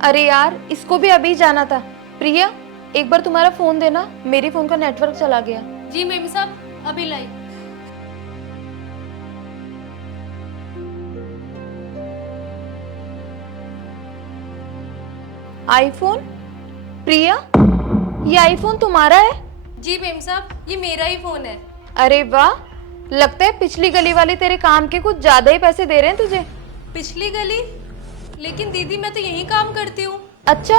अरे यार, इसको भी अभी जाना था। प्रिया, एक बार तुम्हारा फोन देना, मेरी फोन का नेटवर्क चला गया। जी मेम साहब, अभी लाई। आईफोन? प्रिया, ये आईफोन तुम्हारा है? जी मेम साहब, ये मेरा ही फोन है। अरे वाह, लगता है पिछली गली वाले तेरे काम के कुछ ज्यादा ही पैसे दे रहे हैं तुझे। पिछली गली? लेकिन दीदी मैं तो यहीं काम करती हूँ। अच्छा,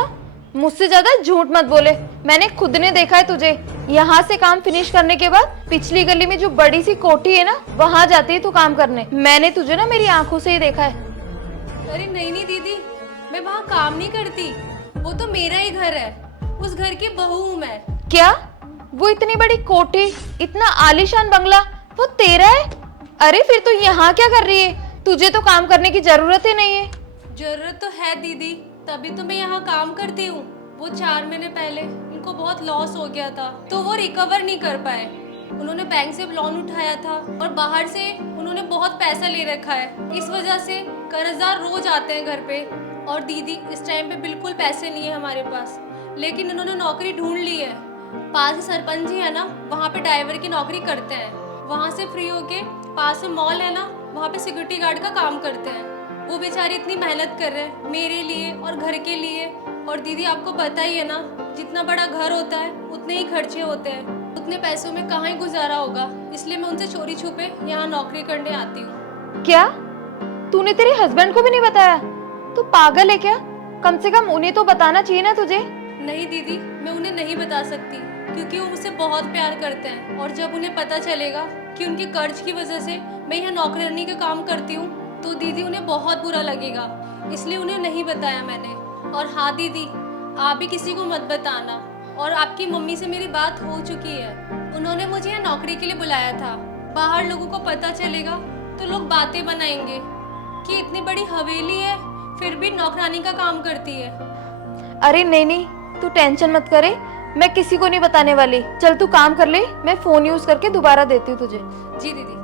मुझसे ज्यादा झूठ मत बोले। मैंने खुद ने देखा है तुझे। यहाँ से काम फिनिश करने के बाद पिछली गली में जो बड़ी सी कोठी है ना, वहां जाती है तू काम करने। मैंने तुझे ना मेरी आंखों से ही देखा है। अरे नहीं नहीं दीदी, मैं वहाँ काम नहीं करती। वो तो मेरा ही घर है, उस घर की बहू हूँ मैं। क्या? वो इतनी बड़ी कोठी, इतना आलीशान बंगला, वो तेरा है? अरे फिर तू यहाँ क्या कर रही है? तुझे तो काम करने की जरूरत ही नहीं है। जरूरत तो है दीदी, तभी तो मैं यहाँ काम करती हूँ। वो 4 महीने पहले उनको बहुत लॉस हो गया था, तो वो रिकवर नहीं कर पाए। उन्होंने बैंक से लोन उठाया था और बाहर से उन्होंने बहुत पैसा ले रखा है। इस वजह से कर्जदार रोज आते हैं घर पे। और दीदी, इस टाइम पे बिल्कुल पैसे नहीं है हमारे पास, लेकिन उन्होंने नौकरी ढूंढ ली है। पास ही सरपंच जी है ना, वहाँ पे ड्राइवर की नौकरी करते हैं। वहाँ से फ्री होके पास में मॉल है ना, वहाँ पे सिक्योरिटी गार्ड का काम करते हैं। वो बेचारे इतनी मेहनत कर रहे हैं मेरे लिए और घर के लिए। और दीदी आपको पता ही है ना, जितना बड़ा घर होता है उतने ही खर्चे होते हैं। उतने पैसों में कहाँ ही गुजारा होगा, इसलिए मैं उनसे चोरी छुपे यहाँ नौकरी करने आती हूँ। क्या? तूने तेरे हस्बैंड को भी नहीं बताया? तू पागल है क्या? कम से कम उन्हें तो बताना चाहिए ना तुझे। नहीं दीदी, मैं उन्हें नहीं बता सकती, क्योंकि वो मुझसे बहुत प्यार करते हैं। और जब उन्हें पता चलेगा कि उनके कर्ज की वजह से मैं यहाँ नौकरानी का काम करती हूँ, तो दीदी उन्हें बहुत बुरा लगेगा। इसलिए उन्हें नहीं बताया मैंने। और हाँ दीदी, आप भी किसी को मत बताना। और आपकी मम्मी से मेरी बात हो चुकी है, उन्होंने मुझे यहाँ नौकरी के लिए बुलाया था। बाहर लोगों को पता चलेगा तो लोग बातें बनाएंगे कि इतनी बड़ी हवेली है फिर भी नौकरानी का काम करती है। अरे नहीं नहीं, तू टेंशन मत करे, मैं किसी को नहीं बताने वाली। चल तू काम कर ले, मैं फोन यूज करके दोबारा देती हूँ तुझे। जी दीदी।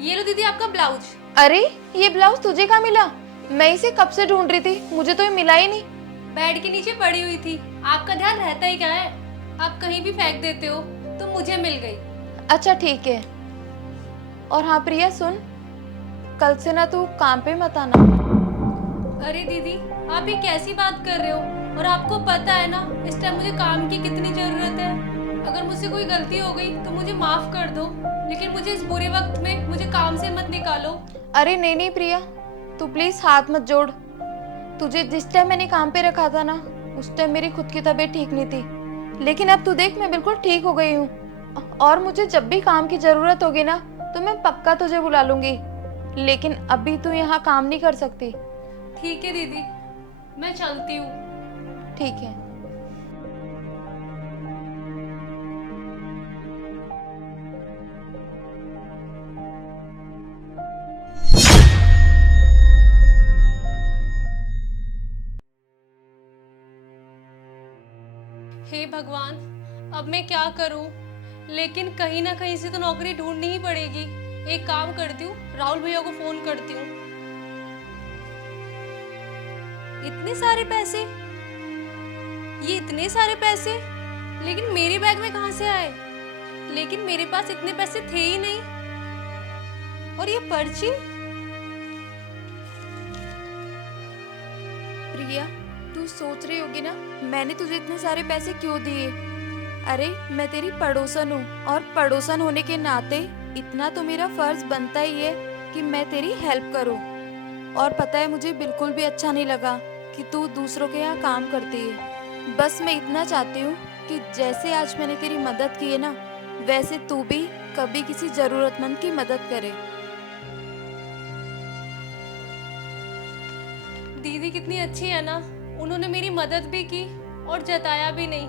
ये लो दीदी आपका ब्लाउज। अरे, ये ब्लाउज तुझे कहाँ मिला? मैं इसे कब से ढूंढ रही थी, मुझे तो ये मिला ही नहीं। बेड के नीचे पड़ी हुई थी, आपका ध्यान रहता ही क्या है, आप कहीं भी फेंक देते हो, तो मुझे मिल गई। अच्छा ठीक है। और हाँ प्रिया सुन, कल से ना तू काम पे मत आना। अरे दीदी, आप ये कैसी बात कर रहे हो? और आपको पता है ना इस टाइम मुझे काम की कितनी जरूरत है। अगर मुझसे कोई गलती हो गई तो मुझे माफ कर दो, लेकिन मुझे इस बुरे वक्त में मुझे काम से मत निकालो। अरे नहीं नहीं प्रिया, तू प्लीज हाथ मत जोड़। तुझे जिस टाइम मैंने काम पे रखा था ना, उस टाइम मेरी खुद की तबीयत ठीक नहीं थी, लेकिन अब तू देख मैं बिल्कुल ठीक हो गई हूँ। और मुझे जब भी काम की जरूरत होगी ना, तो मैं पक्का तुझे बुला लूंगी। लेकिन अभी तू यहाँ काम नहीं कर सकती। ठीक है दीदी, मैं चलती हूँ। ठीक है। हे भगवान, अब मैं क्या करूं? लेकिन कहीं ना कहीं से तो नौकरी ढूंढनी ही पड़ेगी। एक काम करती हूँ, राहुल भैया को फोन करती हूँ। इतने सारे पैसे, ये इतने सारे पैसे, लेकिन मेरे बैग में कहाँ से आए? लेकिन मेरे पास इतने पैसे थे ही नहीं। और ये पर्ची? प्रिया, तू सोच रही होगी ना मैंने तुझे इतने सारे पैसे क्यों दिए। अरे मैं तेरी पड़ोसन हूँ, और पड़ोसन होने के नाते इतना तो मेरा फर्ज बनता ही है कि मैं तेरी हेल्प करूँ। और पता है, मुझे बिल्कुल भी अच्छा नहीं लगा कि तू दूसरों के यहाँ काम करती है। बस मैं इतना चाहती हूँ कि जैसे आज मैंने तेरी मदद की है ना, वैसे तू भी कभी किसी जरूरतमंद की मदद करे। दीदी कितनी अच्छी है ना, उन्होंने मेरी मदद भी की और जताया भी नहीं।